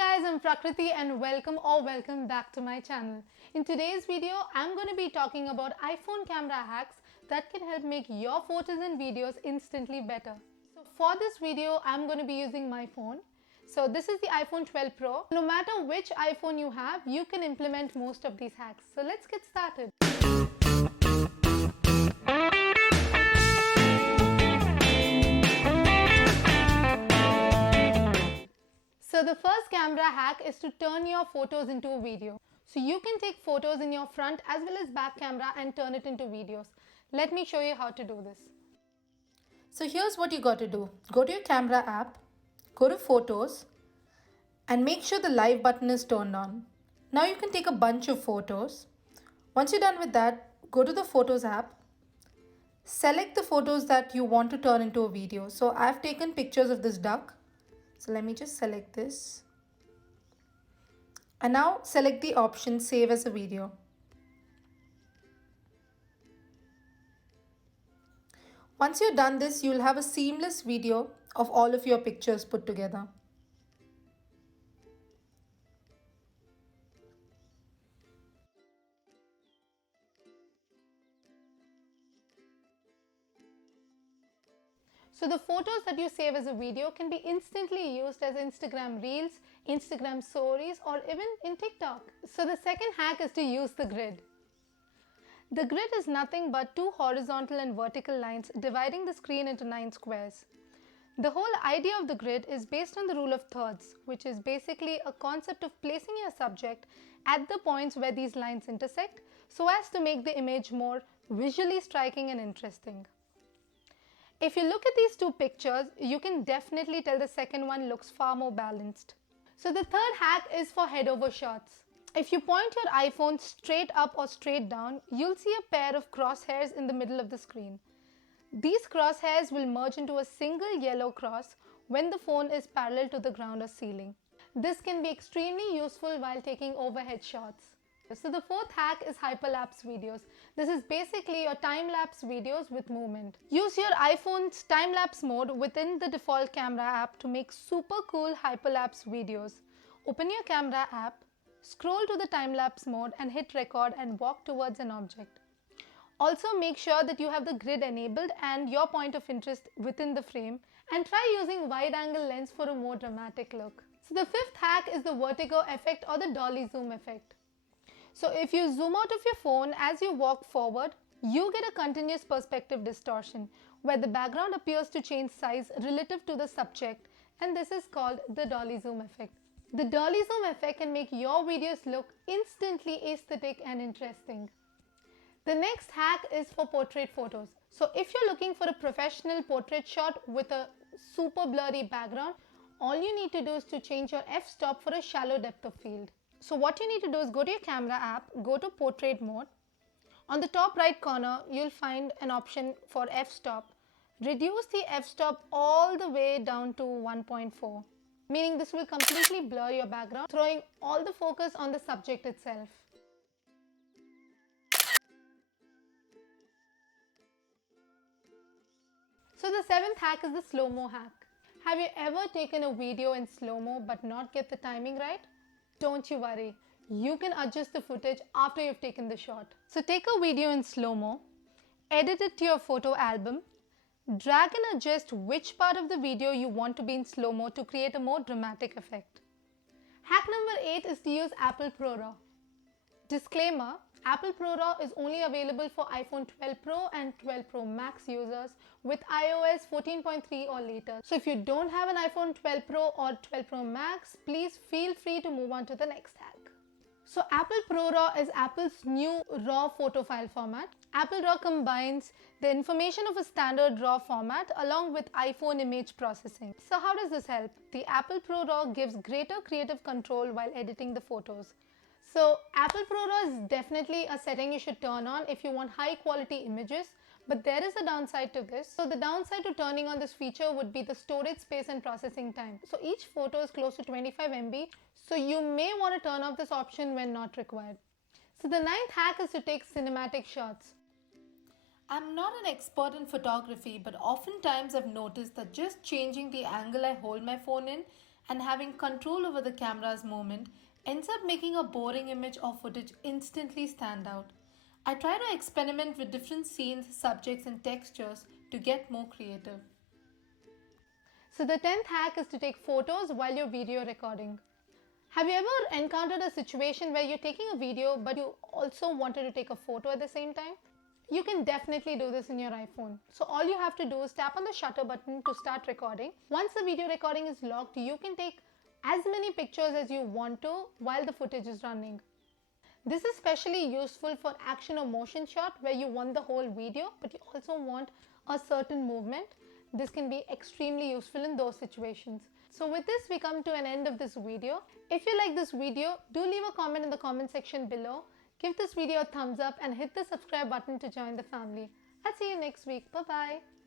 Guys, I'm Prakriti and welcome back to my channel. In today's video, I'm going to be talking about iPhone camera hacks that can help make your photos and videos instantly better. So for this video, I'm going to be using my phone. So this is the iPhone 12 Pro. No matter which iPhone you have, you can implement most of these hacks. So let's get started. So the first camera hack is to turn your photos into a video. So you can take photos in your front as well as back camera and turn it into videos. Let me show you how to do this. So here's what you got to do. Go to your camera app, go to photos and make sure the live button is turned on. Now you can take a bunch of photos. Once you're done with that, go to the photos app. Select the photos that you want to turn into a video. So I've taken pictures of this duck. So let me just select this. And now select the option Save as a Video. Once you're done this, you'll have a seamless video of all of your pictures put together. So the photos that you save as a video can be instantly used as Instagram Reels, Instagram Stories, or even in TikTok. So the second hack is to use the grid. The grid is nothing but two horizontal and vertical lines dividing the screen into 9 squares. The whole idea of the grid is based on the rule of thirds, which is basically a concept of placing your subject at the points where these lines intersect so as to make the image more visually striking and interesting. If you look at these two pictures, you can definitely tell the second one looks far more balanced. So the third hack is for head over shots. If you point your iPhone straight up or straight down, you'll see a pair of crosshairs in the middle of the screen. These crosshairs will merge into a single yellow cross when the phone is parallel to the ground or ceiling. This can be extremely useful while taking overhead shots. So the fourth hack is hyperlapse videos. This is basically your time-lapse videos with movement. Use your iPhone's time-lapse mode within the default camera app to make super cool hyperlapse videos. Open your camera app, scroll to the time-lapse mode and hit record and walk towards an object. Also make sure that you have the grid enabled and your point of interest within the frame, and try using wide-angle lens for a more dramatic look. So the fifth hack is the vertigo effect or the dolly zoom effect. So if you zoom out of your phone as you walk forward, you get a continuous perspective distortion where the background appears to change size relative to the subject, and this is called the dolly zoom effect. The dolly zoom effect can make your videos look instantly aesthetic and interesting. The next hack is for portrait photos. So if you're looking for a professional portrait shot with a super blurry background, all you need to do is to change your f-stop for a shallow depth of field. So what you need to do is go to your camera app, go to portrait mode. On the top right corner, you'll find an option for f-stop. Reduce the f-stop all the way down to 1.4, meaning this will completely blur your background, throwing all the focus on the subject itself. So the seventh hack is the slow-mo hack. Have you ever taken a video in slow-mo but not get the timing right? Don't you worry, you can adjust the footage after you've taken the shot. So take a video in slow-mo, edit it to your photo album, drag and adjust which part of the video you want to be in slow-mo to create a more dramatic effect. Hack number 8 is to use Apple Prora. Disclaimer, Apple Prora is only available for iPhone 12 Pro and 12 Pro Max users with iOS 14.3 or later. So if you don't have an iPhone 12 Pro or 12 Pro Max, please feel free to move on to the next hack. So Apple ProRAW is Apple's new RAW photo file format. Apple RAW combines the information of a standard RAW format along with iPhone image processing. So how does this help? The Apple ProRAW gives greater creative control while editing the photos. So Apple ProRAW is definitely a setting you should turn on if you want high quality images, but there is a downside to this. So the downside to turning on this feature would be the storage space and processing time. So each photo is close to 25 MB, so you may want to turn off this option when not required. So the ninth hack is to take cinematic shots. I'm not an expert in photography, but oftentimes I've noticed that just changing the angle I hold my phone in and having control over the camera's movement ends up making a boring image or footage instantly stand out. I try to experiment with different scenes, subjects, and textures to get more creative. So the 10th hack is to take photos while you're video recording. Have you ever encountered a situation where you're taking a video but you also wanted to take a photo at the same time? You can definitely do this in your iPhone. So all you have to do is tap on the shutter button to start recording. Once the video recording is locked, you can take as many pictures as you want to while the footage is running. This is especially useful for action or motion shot where you want the whole video but you also want a certain movement. This can be extremely useful in those situations. So with this, we come to an end of this video. If you like this video, do leave a comment in the comment section below. Give this video a thumbs up and hit the subscribe button to join the family. I'll see you next week. Bye bye.